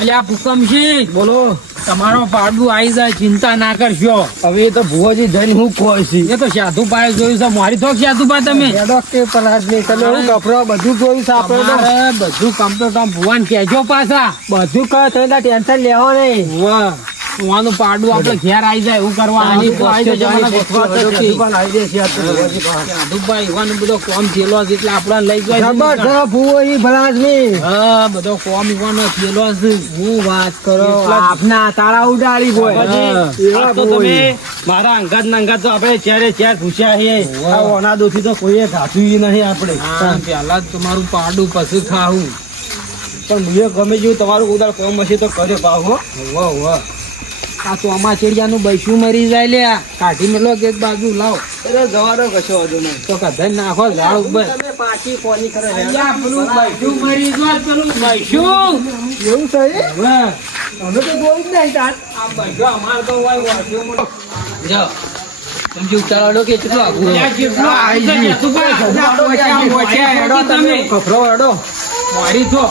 અલ્યા ભૂકંપજી, બોલો. તમારો પાડું આવી જાય, ચિંતા ના કરશો. હવે એ તો ભુવાજી જઈને હું કહું છું. એ તો સાધુભાઈ જોયું છે. મારી થોક સાધુભાઈ તમે કે પલાદની તમે હું કપડો બધું જોયું છે આપણે તો. તમારે બધું કમ્પ્યુટર ભુવાન કહેજો પાછા. બધું કહો તો ટેન્શન લેવો નહીં. વાહ, ભુવાનું પાડું આપણે ઘેર આવી જાય એવું કરવાનું. સાધુભાઈ એવાનો બધો કોમ થયેલો છે એટલે આપણને લઈ જાય. ભુવાજી ભલાદની. હા, બધો કોમ એવાનો થયેલો છે. હું વાત કરો આપના તારા ઉડાડી બોય. આ તો તમે મારા અંગાત ના અંગાત તો આપણે ચારે ચાર પૂછ્યા છીએ. આ ઓનાદોથી તો કોઈએ ધાતું નહીં આપણે. પેલા તમારું પાડું પછી ખાવું. પણ મુએ ગમે જેવું તમારું ઉદાર કોમ હશે તો કર્યો પાવ હો. વાહ, આ ચોમાચેડિયાનું બૈસું મરી જાય લે. કાઢી મેલો એક બાજુ લાવ. એટલે જવાનો કશો વાંધો નહીં. તો કદાચ નાખો ઝાડ ઉપર. તમે પાછી કોની કરે અલ્યા, પેલું બૈસું મરી જાય, પેલું બૈસું. એવું છે વાહ, અમે તો જોયું જ નહીં તાર. આ બૈસું અમારે તો હોય વાંચ્યું મને. જો, સમજી ઉતારો કે કેટલો આગું અલ્યા, કેટલો આવી જાય તું ભાઈ. હેડો તમે. કપડો હેડો. મારી તો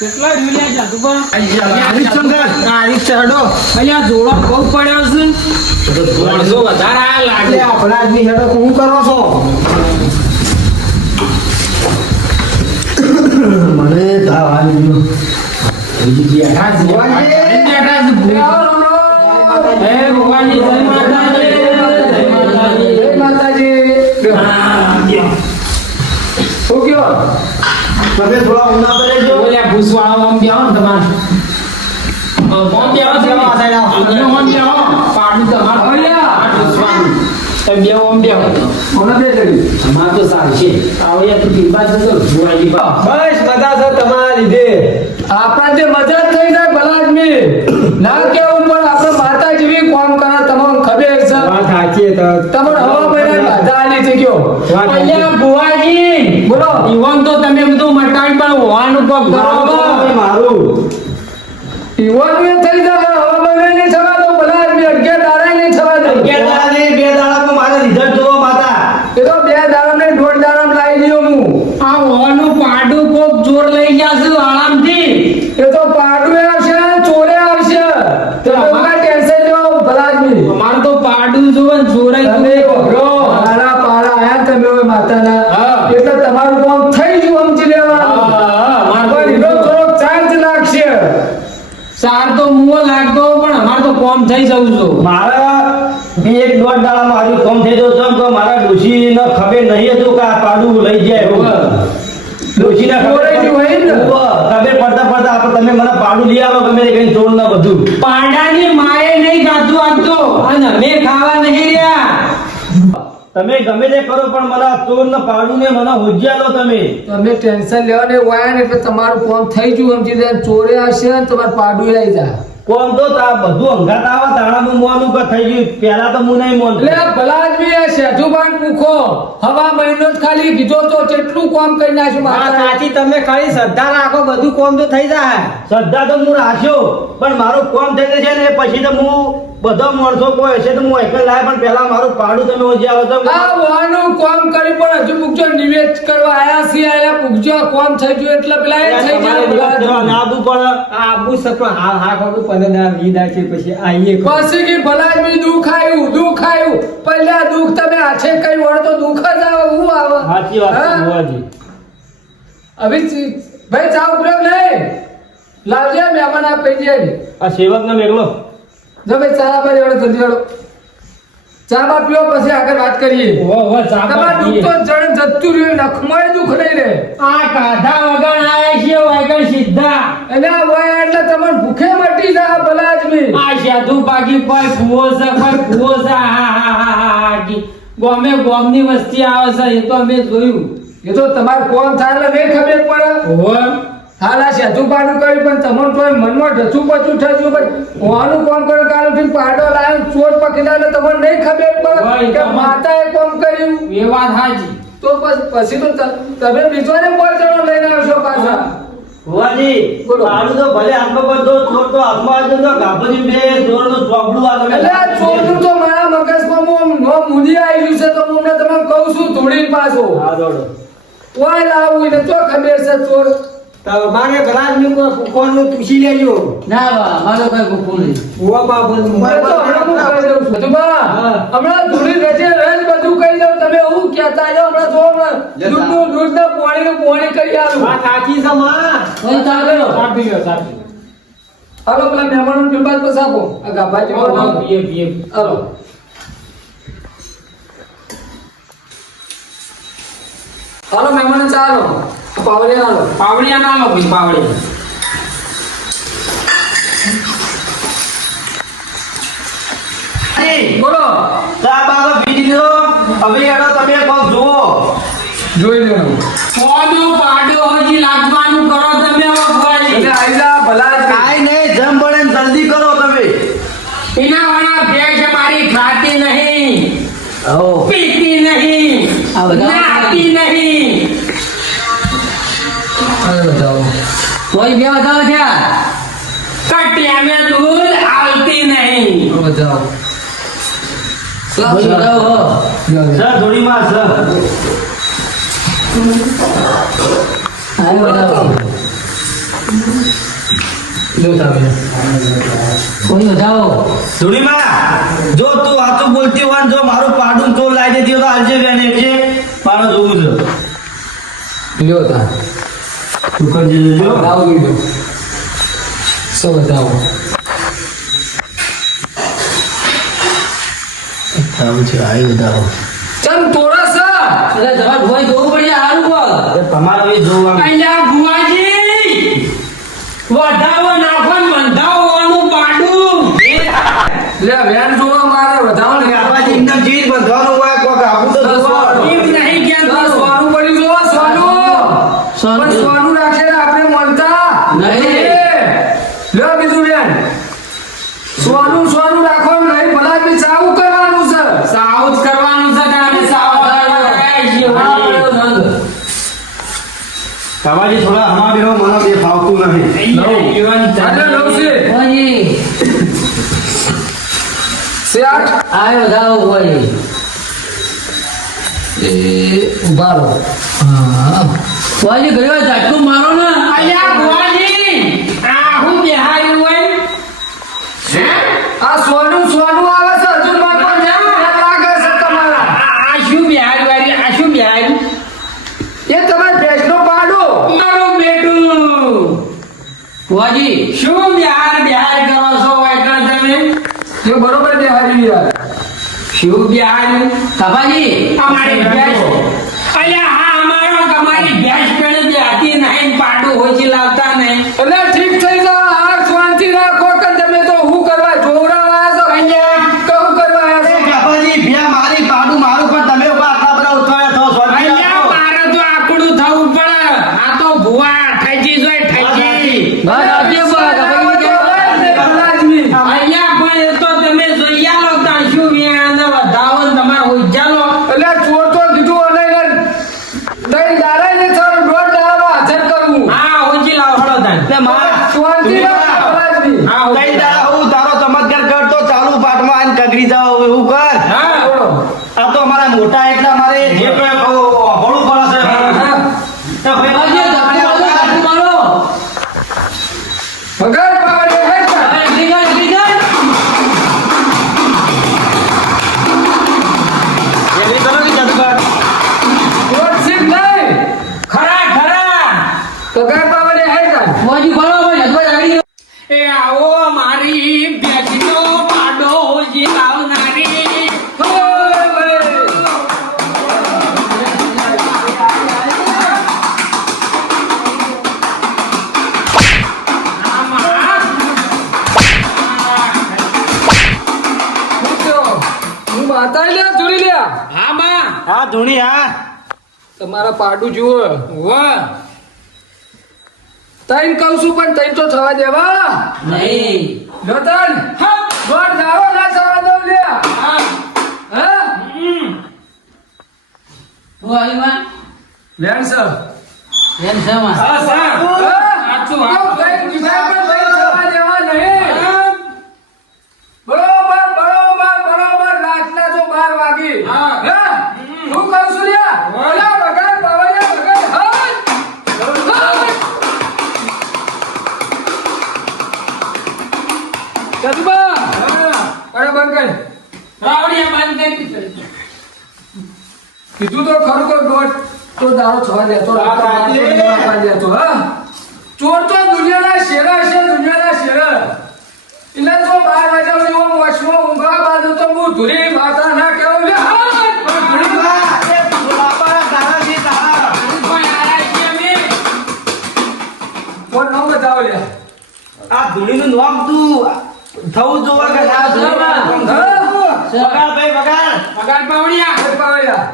કેટલા રૂપિયા જાદુબા? અલ્યા, જોડો બહુ પડ્યો છે. 300 વધારે આ લાગે. આપણા આદમી હેડો હું કરો છો? મને તાવ આવી ગયો. બેઠા છે. બેઠા છે. હે ભગવાનજી, જય માતાજી. જય માતાજી. હા, શું કયો? તમે થોડા ઊંડા પડે જો. ઓલા ભૂસવાળો આમ બેહો ને તમારે. કોણ બેહો છે? તમે કોણ બેહો? પાડું તમારે પડ્યા. આ ભૂસવાનું. તમે બેહો, આમ બેહો. મને બે કરી. અમારે તો સારું છે. આવો યાર, તું પીવા જતો ભુવાજી પા. બસ મજા છે તમારા લીધે. આપણા જે મજા થઈ જાય ભલા આદમી ના કેવું પણ આપણે માતા જેવી કામ કરે તમને ખબર છે. વાત સાચી તો. તમને હવા મહિના બાધા આલી થઈ ગયો. અલ્યા ભુવાજી, બોલો ઈવન તો તમે બધું મટાડી પણ હોવાનું કોક કરો. મારું ઈવોનું એ થઈ જાય હવા મહિના નહીં થવા દો ભલા આદમી 11 દાડા નહીં થવા દો. 11 દાડા નહીં, 2 દાડામાં મારે રિઝલ્ટ જોવો માતા. એ તો 2 દાડા નહીં 1.5 દાડા લાવી દઉં હું. આ હોવાનું પાડું કોક જોર લઈ જશે આરામથી. એ તો પાડું આવશે ચોરે આવશે. તમે ઉગા ટેન્શન લો ભલા આદમી. અમારે તો પાડું જોવે ને જોરે તમે ઘરો મારા પાડા આયા તમે ઓય માતાના. એટલે તમારું કામ થઈ ગયું સમજી લેવાનું. મારો લીધો થોડોક ચાર્જ લાગશે. સાર તો મુઓ લાગતો પણ અમારે તો કોમ થઈ જવું છું. મારા 1-1.5 દાડા મારું કામ થઈ જવું છે તો મારા ડોશીને ખબર નહીં હતું કે આ પાડું લઈ જાય એવું. ડોશીને ખબર ચોરાઈ ગયું હોય ને? ખબર પડતા પડતા આપણે તમે મને પાડું લઈ આવો ગમે તે કઈ ચોર ના બધું. પાડાની માએ નહીં ગાતું આપતો અને અમે ખાવા નહીં રહ્યા. તમે ગમે તે કરો પણ મને આ ચોર ને પાડું ને મને હોજ્યા લો તમે. તમે ટેન્શન લેવા ને વાયા ને એટલે તમારું કામ થઈ ગયું સમજી લે. ચોરે આવશે ને તમારું પાડું આવી જાય. કોમ તો તા બધું અંગાત આવે તાણાનું મોનું કે થઈ ગયું. પહેલા તો હું નહીં મોન. એટલે ભલા આદમી એ શેઠુબાન પૂછો હવા મહિનો જ ખાલી કીધો તો કેટલું કામ કરી નાખ્યું મારા. સાચી તમે ખાલી શ્રદ્ધા રાખો બધું કોમ તો થઈ જાય. શ્રદ્ધા તો હું રાખ્યો પણ મારું કોમ થઈ જશે ને પછી તો હું બધો માણસો કોઈ હશે તો હું એકલ લાય પણ પહેલા મારું પાડું તમે ઓછી આવો તો આ વાનું કામ કરી પણ હજુ પૂછજો નિવેદ કરવા આયા સી આયા પૂછજો કામ થઈ ગયું એટલે પેલા એ થઈ જાય. આબુ પણ આબુ સતો હા હા ખોટું 15 20 છે પછી આઈએ પછી કે ભલા આદમી દુઃખ આવ્યું પહેલા દુઃખ તમે આછે કઈ વળ તો દુઃખ જ આવે હું આવે. સાચી વાત છે હા? બુવાજી. હવે ભાઈ ચા ઉપયોગ નહીં લાવજે મહેમાન આપ કહી દે. આ સેવક ને મેળવો જો ભાઈ ચા પર એવડે જલ્દી એવડો ચા બા પીઓ પછી આગળ વાત કરીએ. તમારું દુઃખ તો જણ જતું રહ્યું નખમાં દુઃખ નહીં રે. આ કાઢા વગર આયા છે વગર સીધા. અને આ હોય એટલે તમને ભૂખે મટી જાય ભલા આદમી. આ સાધુ બાકી કોઈ ફુવો છે કોઈ ફુવો છે. ગોમે ગોમની વસ્તી આવે છે એ તો અમે જોયું. એ તો તમારે કોણ થાય એટલે નહીં ખબર પડે. હાલ આ સાધુબાનું કર્યું પણ તમને તો મનમાં ઢચું પચું થયું ભાઈ હોવાનું કામ કર્યું કાલથી પાડો લાવ્યો ચોર પકડ્યા એટલે તમને નહીં ખબર પડે કે માતાએ કામ કર્યું. એ વાત હાજી. તો પછી તો તમે બીજોને બોલચાનો લઈને આવશો પાછા. બુવાજી બોલો. પાડું તો ભલે આંખો પર દો ચોર તો હાથમાં આવજો તો ગાભરી બે ચોરનું ચોપડું આ તમે એટલે આ ચોરનું તો મારા મગજમાં મુંડી આવી ગયું છે તો હું તમને કહું છું ધોડીને પાછો. હા દોડો. ઓય લાવું એને તો ખબર છે ચોર તો મારે ઘરાજ ની કોણનું પૂછી લેજો ના બા મારો કઈ ભૂખું નહીં હુઆ બાબુ મને તો હમણાં હું કહી દઉં છું બા હમણાં ધૂળી વેચે રેજ બધું કહી દઉં તમે હું કહેતા છો હમણાં જો હમણાં દૂધને પોણી કરી આલું આ કાચી છે માં કોઈ ચાલો આપી ગયો સાચી હાલો પેલા મહેમાનો ટીમ્બાજ પર આપો આ ગાભાજી પીએ હાલો હાલો મહેમાનો ચાલો પાવડિયા હાલો પાવડિયા ના લો ભાઈ પાવડિયા બોલો ચા બાબા પી લીધો હવે યાર તમે કોક જુઓ જોઈ લેવાનું સોનું પાડ્યો હજી લાગવાનું કરો તમે વખવાજી એટલે આઈલા ભલા જ કાઈ નહીં જમ પડે ને જલ્દી કરો તમે એના વાળા ભેંસ મારી ખાતી નહીં હો પીતી નહીં આ બધા નાતી નહીં હવે બતાવો કોઈ બે બતાવો થયા કટિયા में दूध આવતી નહીં હવે બતાવો બતાવો સર થોડી માં સર આ બતાવો લો સામે કોઈ બતાવો થોડી માં જો તું વાતો બોલતી હોય ને જો મારું પાડું તો લાઈ દેતી હોય તો આજે બેન એટલે મારો જોવું છે લ્યો તા તું કરજે જો લાવો વિડિયો સો બતાવો આવું છે આઈ બતાવો ચમ તોડા સા એટલે તમારે ભોય જોવું પડે હારું બોલ તમારે હવે જોવાનું અહીંયા ભુવાજી વધાવો નાખો ને બંધાવવાનું પાડું લે વેન જોવા મારે વધાવો ને આવાજ ઇન્દર ચીજ બંધવાનું હોય કોક આવું તો જોવો એમ નહીં કે સોનું પડી જો સોનું પણ સોનું રાખે ને આપણે મળતા નહીં. લે બીજું બેન સોનું રાખો ને નહીં ભલા બી ચાવું કરવાનું છે સાઉથ કરવાનું છે તમે સાઉથ કાવાજી થોડા હમા બેહો મને બે ફાવતું નહીં ચાલે લઉં છે ભુવાજી શેઠ આયો વધાવો ભુવાજી એ ઉભા રહો હા ભુવાજી ગયો ઝટકું મારો ને અલ્યા ભુવાજી આ હું બેહાયું હોય આ સોનું આવે છે હજુ મારે પણ લાગે છે તમારા આ શું બેહાયું વાળી આ શું બેહાયું એ તમે ભેંસનો પાડો મારું બેટું ભુવાજી શું બિહાર કરો છો વાયકણ તમે એ બરોબર દેહાડી યાર શું બિહાર કપાજી અમારી ભેંસ અલ્યા હા અમારો તમારી ભેંસ પેણે બેહતી નહીં પાડું હોજી લાવતા નહીં એટલે ઠીક થઈ જાવ આ શાંતિ રાખો કે તમે તો હું કરવા જોવરાવા છો અહીંયા કહું કરવા આવ્યા છો કાવાજી ભ્યા મારી પાડું મારું પણ તમે ઉભા આટલા બધા ઉઠાયા તો સ્વામી અલ્યા મારે તો આકડું થવું પડે આ તો ભુવા ઠાઈજી જોઈ ઠાઈજી અલ્યા પણ એ તો તમે જોઈ આલો તાણ શું વ્યાને વધાવો ને તમારે હોઈ ચાલો એટલે ચોર તો દીધું અને દઈ દારા ને થોડો દોઢ દાવા હાજર કરવું હા હોજી લાવો હળો તાણ તે માર શાંતિ રાખો ભલાજી હા કઈ હોજી દાડા હું તારો ચમત્કાર કરતો ચાલુ પાઠમાં આઈને કગરી જાવ એવું કર હા બોલો આ તો અમારા મોટા એટલા મારે જે કોઈ હોળું પડે છે તો ભાઈ ઝટકું મારો વગર પાવડે હેઠા એવી કરો કે જતકર દોઢ સીટ નહીં ખરા વગર પાવડે હેઠા હોજી બરાબર ઝટકો જાડી એ આવો મારી ભેંસનો પાડો હોજી લાવનારી હું માતા લ્યા જોડી લ્યા હા માં હા ધૂણી હા તમારા પાડું જુઓ વાહ તૈન કહું છું પણ તૈન તો થવા દેવા નહીં રતન હા દોઢ દાવો ના થવા દઉં લ્યા હા હા હું આવી માં લેણ સર એમ છે માં હા સર સાચું હા બરોબર રાતના જો 12 વાગે હા. હું કહું છું લ્યા ઓલા વગર પવડિયા વગર કીધું તો ખરું કોઈ દોઢ તો દારો છવા દેતો દેતો હા ચોર તો દુનિયાના શેરા છે દુનિયાના શેરા એટલે તો 12 વાગ્યા એવો વોશમાં ઊંઘવા બાદ તો હું ધુરી માતા ના કહેવું લે હા કોણ નામ બતાવો લે આ ધૂળીનું નામ તું થવું જોવા કે ના બગાડ ભાઈ બગાડ પાવડિયા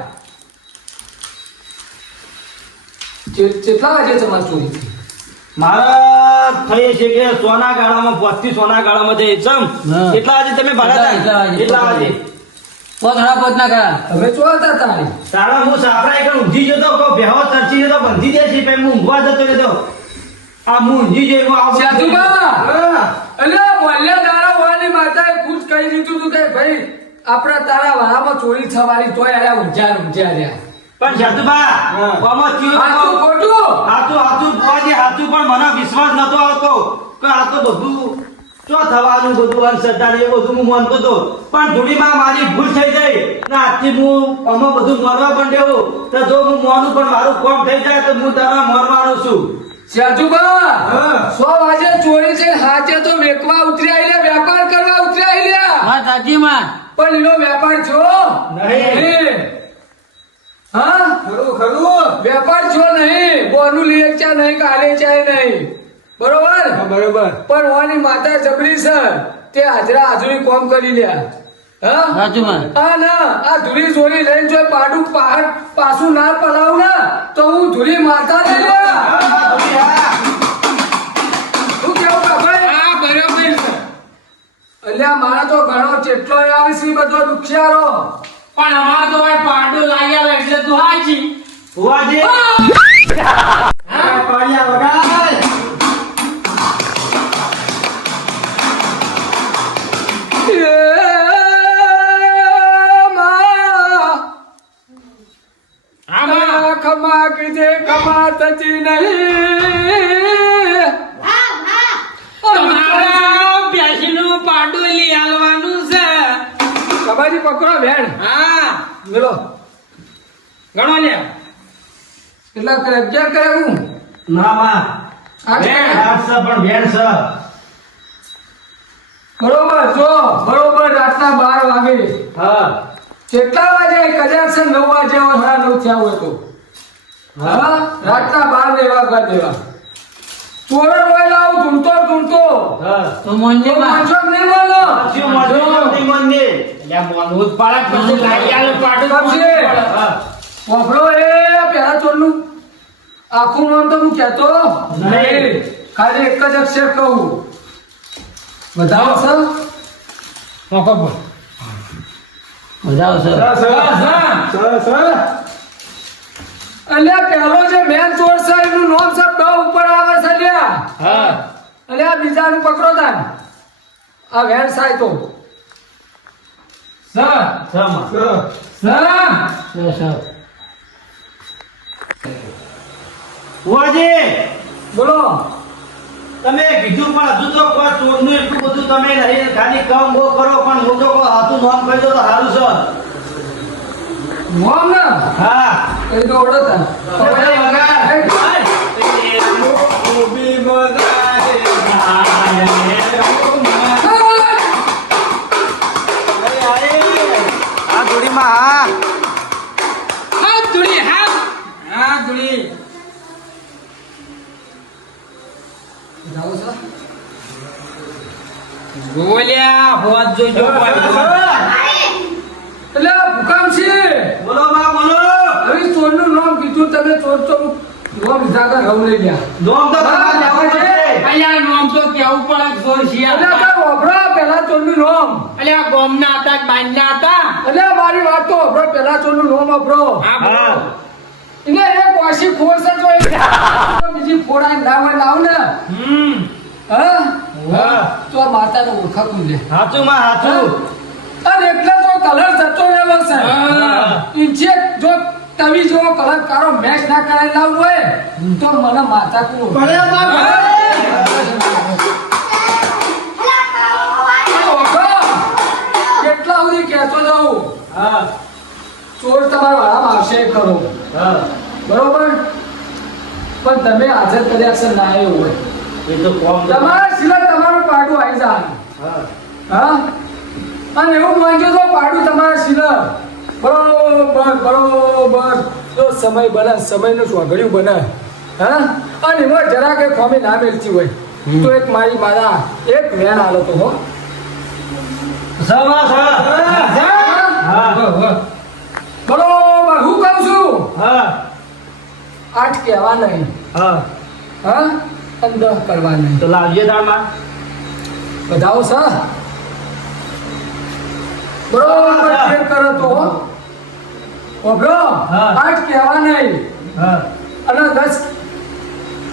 કેટલા વાગે તમારી ચોરી થઈ? મારા થઈ છે કે સોના ગાળામાં 5 થી સોના ગાળામાં થઈ ચમ કેટલા વાગે તમે ભાડા કેટલા વાગે હવે ચોરતા તારી તારા હું સાપરા એક ઊંઘી જતો કો બેહો તરસી જતો બંધી દે છે પછી હું ઊંઘવા જતો રહેતો આ હું ઊંઘી જઈ હું આવું સાધુબા અલે બોલ્યા તારા વાલી માતાએ ખુદ કહી દીધું તું કે ભાઈ આપણા તારા વાળામાં ચોરી થવાની તોય આયા ઊંઝા રહ્યા પણ જાતુબા કોમો ચીયો હાચું ખોટું હાચું પાજે હાચું પણ મને વિશ્વાસ નતો આવતો કે આ તો બધું શું થવાનું બધું અંશદાન એ બધું હું માનતો તો પણ ધૂળીમાં મારી ભૂલ થઈ ગઈ ને આજથી હું આમાં બધું માનવા માંડ્યો તો જો હું માનું પણ મારું કામ થઈ જાય તો હું તારા મારવાનો છું સાધુબા 100 વાગે ચોરી છે હાચે તો વેકવા ઉતર્યા લે વેપાર કરવા ઉતર્યા લે હા સાચીમાં પણ એનો વેપાર છો નહીં. હા ખરું વેપાર છો નહીં બોનું લીએ ચા નહીં કાલે ચાય નહીં બરોબર બરોબર પણ ઓની માતા જબરી છે તે હાજરા હાજરી કોમ કરી લ્યા હા સાચુમાં આ ના આ ધુરી જોરી લઈને જો પાડું પહાડ પાછું ના પલાવ ના તો હું ધુરી માતા ને લ્યા તું કેવું ભાઈ હા બરોબર છે અલ્યા મારા તો ઘણો ચેટલો આવે છે બધો દુખિયારો પણ અમાર તો ભાઈ પાડો લાગી આવે એટલે તું હાચી હોવાજે પાડ્યા વગાડ ખમા કીધે ખમા તજી નહીં તમારા બેસીનું પાડું લઈ આલવાનું છે કબાજી પકડો ભેણ હા મેલો ગણો લે કેટલા કરે ક્યાં કરે હું ના માં આ ભેણ હાથ છે પણ ભેણ છે બરોબર જો બરોબર રાતના 12 વાગે હા કેટલા વાગે કદાચ 9 વાગે સાડા 9 થયા હોય તો હા રાતના 12 ને વાગવા દેવા ચોરો રોય લાવ ઢૂંઢતો હા તો મોંજે માં માનશો કે નહીં માનો સાચું માનજો નહીં માનજે એટલે મોનવું જ પાડે પછી લાગી આલે પાડું કબજે. હા વાપરો એ પેલા ચોરનું આખું નામ તો હું કહેતો નહીં. ખાલી એક જ અક્ષર કહું બતાવો સર મોકો પર મજા આવશે અલ્યા પહેલો જે મેન ચોર છે એનું નામ છે બ ઉપર આવે છે અલ્યા હા અલ્યા બીજાનું પકડો તાન આ વેણ સાય તો સર સમા સર હોવાજે બોલો તમે કીધું પણ હજુ તો કોઈ ચોરનું એટલું બધું તમે નહીં ખાલી કામ બહુ કરો પણ હું તો કોઈ હાથું નામ કહી દો તો સારું છે નામ ને હા એ તો ઓળો તાન વગાડ, વગાડ. આ ધૂળીમાં હા હા ધુડી હા હા ધુડી જાઓ સર બોલ્યા હોત જોજો એટલે ભૂકંપ છે બોલો માં બોલો હવે ચોરનું નામ કીધું તમે ચોર તો નામ લીધા કર હવ લઈ ગયા નોમ તો તમારે જવું પડશે. અલ્યા નામ તો કેવું પડે જોર એટલે શિયા તાર વાપરા પેલા ચોરનું નામ અલ્યા ગોમના હતા કે બાંધના હતા એટલે મારી વાત તો વાપરો પેલા ચોરનું નામ વાપરો હા હા બોલો એટલે એક વાસી ખોર છે જો એક બીજી ફોડાઈ લાવ ને હા હા તો આ માતાનો ઓળખા કુંજે હાચું માં હાચું અને એટલે તો કલર જતો રહેલો છે હા. ઇન્ચે જો તવી જેવો કલર કારો મેચ ના કરાવી લાવવું હોય તો મને માતા કો કેટલા સુધી કહેતો જાઉં હા ચોર તમારા વાળામાં આવશે ખરો હા બરોબર પણ તમે હાજર કર્યા છે ના એવું હોય એ તો કોમ તમારા સિવાય તમારું પાડું આવી જાય હા હા અને એવું માંગ્યો તો પાડું તમારા સિવાય બરોબર તો સમય બને સમયનું સ્વાગડ્યું બને હા અને એમાં જરા કે ખોમી ના મેળતી હોય તો એક મારી મારા એક વેણ આલો તો હો સવા હા બરોબર હું કહું છું હા 8 કહેવા નહીં હા હા અને 10 કરવા નહીં તો લાવજે તારમાં બધાઓ સર બરોબર ચેક કરો તો ઓબરો હા. 8 કહેવા નહીં હા અને 10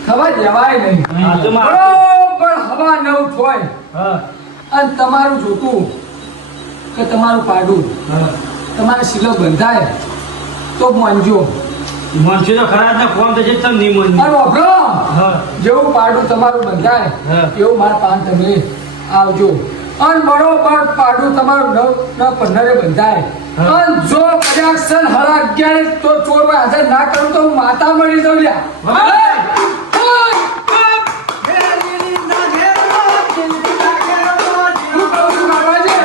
થવા દેવાય નહીં હા તો માં બરોબર હવા 9 થાય હા અને તમારું જોતું કે તમારું પાડું હા તમારે શીલો બંધાય તો માનજો મનસી તો ખરા જ કોમ થશે તમ નહીં મન અને ઓબરો હા જેવું પાડું તમારું બંધાય હા. એવું મારા પાન તમે આવજો અને બરોબર પાડું તમારું 9 બંધાય હા. અને જો કદાચ હરા 11 તો ચોર હાજર ના કરું તો હું માતા મળી જાઉં લ્યા હું કહું છું બાબાજી,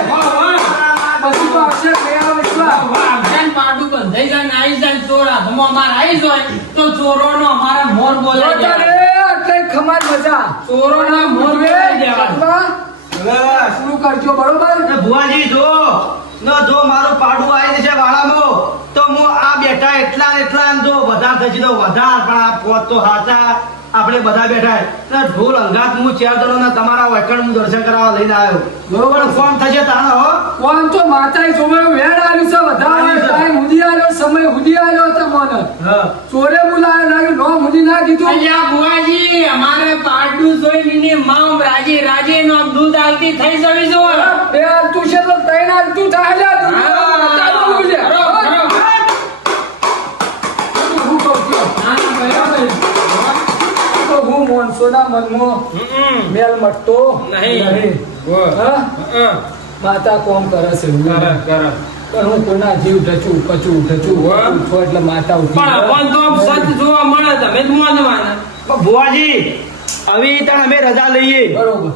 બધું તો આવશે કયા વિશ્વાસ વાઘજાન પાડું બંધાઈ જાય ને આવી જાય ચોર હાથમાં અમારે આવી જાય તો ચોરોનો અમારા મોર બોલાઈ જાય એટલે ખમાર મજા ચોરોના મોર બોલાઈ દેવાય અથવા પૂરું કરજો બરોબર એ ભુવાજી જો જો મારું પાડું આવી જશે વાળામાં તો હું આ બેઠા એટલા ને એટલા ને જો વધાર થશે તો વધાર પણ આ પોત તો હાચા આપણે બધા બેઠા એટલે ઢોલ અંગાત હું 4 જણોના તમારા વૈકણ હું દર્શન કરાવવા લઈને આવ્યો બરોબર ફોન થશે તાનો હો કોણ તો માતાએ જોવે વેણ આવ્યું છે વધારે ટાઈમ હુદી આવ્યો સમય હુદી આવ્યો તમને હા ચોરે બોલાયો લાગે નો હુદી ના કીધું અલ્યા બુઆજી અમારે પાડું જોઈને ની મામ રાજી રાજી નો દૂધ આલતી થઈ જવી જો બે તું છે તો તૈણ તું થાય તું ચાલો બોલે હું કહું છું તો હું મોનસોના મનમાં મેલ મટતો નહીં. હા? માતા કોમ કરે છે પણ હું કોના જીવ ઢચું પચું ઢચું ઉઠો એટલે માતા ઉઠી પણ તો સત જોવા મળે તમે જ મોનવાના પણ ભુવાજી હવે તાણ અમે રજા લઈએ બરોબર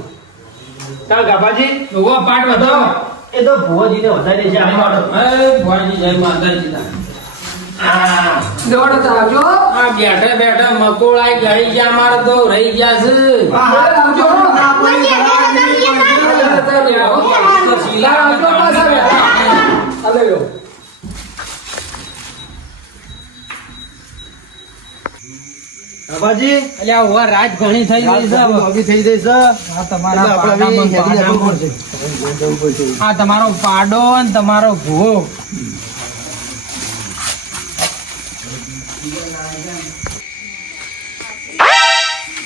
તાણ ગાભાજી જોવા પાટ વધાવો એ તો ભુવાજીને વધારે છે અમારો ભુવાજી જય માતાજી દોડો તો આવજો આ બેઠા બેઠા મકોળાઈ ગઈ ગયા મારે તો રહી ગયા છે આવજો આવજો પાછા અલે લો ગાભાજી અલ્યા ઓવા રાત ઘણી થઈ ગઈ છે મોગી થઈ જઈ છે આ તમારા એટલે આપણે પાડા હવે પણ હેડી જવું પડશે. આ તમારો પાડો ને તમારો ભૂવો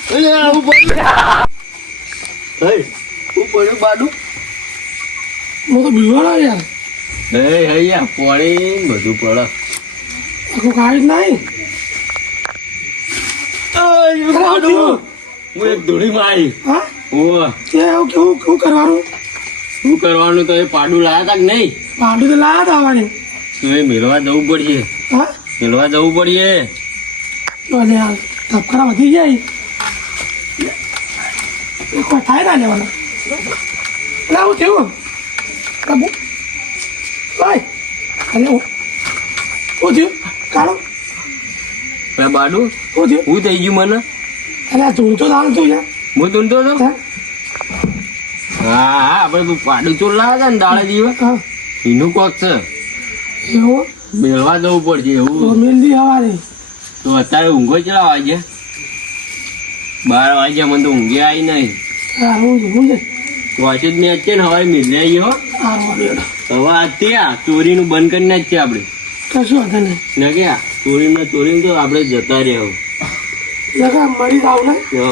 અલે આવું પડ્યું હે હું પડ્યું બાડું હું તો બીવાળો યાર હે હૈયા પોણી બધું પડે આખું કાઢી નહીં હું એક ધૂળીમાં આવી હા ઓહ કેવું કેવું કેવું કરવાનું શું કરવાનું તો એ પાડું લાયા તા કે નહીં ભાડું તો લાયા હતા આવવાની તો એ મેળવા જવું પડશે હા મેળવા જવું પડશે તો લે આ ધબકારા વધી જાય કોઈ થાય ના લેવાના એટલે આવું થયું પ્રભુ ભાઈ અને શું થયું કાળો પેલા બાડું શું થયું હું થઈ ગયું મને અરે આ ધૂળ તો લાલ તું યાર હું તુંતો હતો હા હા હા આપણે તું પાડું ચોર લાયા તા ને દાડે જીવા હા એનું કોક છે એવું મેળવા જવું પડશે તો એવું મહેંદી હવાની તો અત્યારે ઊંઘો ચલા વાગ્યા 12 વાગ્યા મને તો ઊંઘે આવી નહીં હા હું છે વાંચે જ મેચ છે ને હવે મિલે આવી હો હા બોલ્યો હવે આ ત્યાં ચોરીનું બંધ કરીને જ છે આપણે કશું વાંધો નહીં ને કે ચોરીને તો આપણે જતા રહ્યા લગા મળી આવ ને હવે